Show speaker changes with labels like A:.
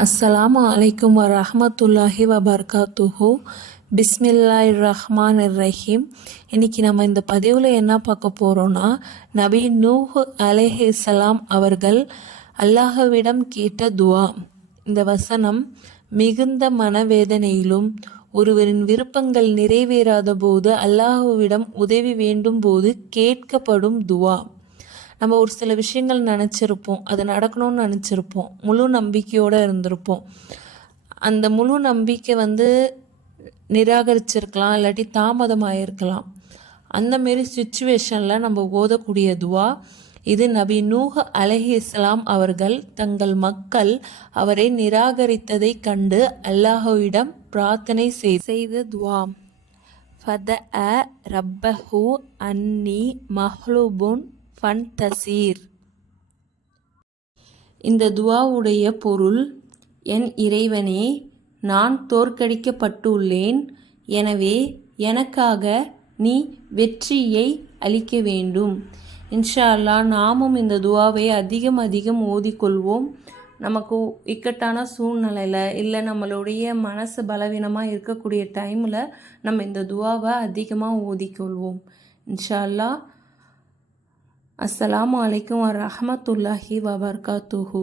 A: அஸ்ஸலாமு அலைக்கும் வரமத்துல்லாஹி வபர்காத்துஹு பிஸ்மில்லாய் ரஹ்மான் ரஹீம் இன்றைக்கி நம்ம இந்த பதிவில் என்ன பார்க்க போகிறோன்னா நபி நூஹ் அலேஹிசலாம் அவர்கள் அல்லாஹவிடம் கேட்ட துவா. இந்த வசனம் மிகுந்த மனவேதனையிலும் ஒருவரின் விருப்பங்கள் நிறைவேறாத போது அல்லாஹுவிடம் உதவி வேண்டும் போது கேட்கப்படும் துவா. நம்ம ஒரு சில விஷயங்கள் நினச்சிருப்போம். அது நடக்கணும்னு நினச்சிருப்போம். முழு நம்பிக்கையோடு இருந்திருப்போம். அந்த முழு நம்பிக்கை வந்து நிராகரிச்சிருக்கலாம் இல்லாட்டி தாமதமாயிருக்கலாம். அந்த மாரி சுச்சுவேஷனில் நம்ம ஓதக்கூடிய துவா இது நபி நூஹ் அலஹி இஸ்லாம் அவர்கள் தங்கள் மக்கள் அவரை நிராகரித்ததை கண்டு அல்லாஹுவிடம் பிரார்த்தனை செய்த துவா. ஃபத அ ரப்பஹு அன்னி மஹ்லூபுன் ஃபன்தசீர் இந்த துவாவுடைய பொருள் என் இறைவனே நான் தோற்கடிக்கப்பட்டுள்ளேன். எனவே எனக்காக நீ வெற்றியை அளிக்க வேண்டும். இன்ஷா அல்லா நாமும் இந்த துவாவை அதிகம் அதிகம் ஓதிக்கொள்வோம். நமக்கு இக்கட்டான சூழ்நிலையில் இல்லை நம்மளுடைய மனசு பலவீனமாக இருக்கக்கூடிய டைமில் நம்ம இந்த துவாவை அதிகமாக ஓதிக்கொள்வோம். இன்ஷா அல்லா அஸ்ஸலாம் அலைக்கும் வரமத்துல்லாஹி வபர்காத்துஹூ.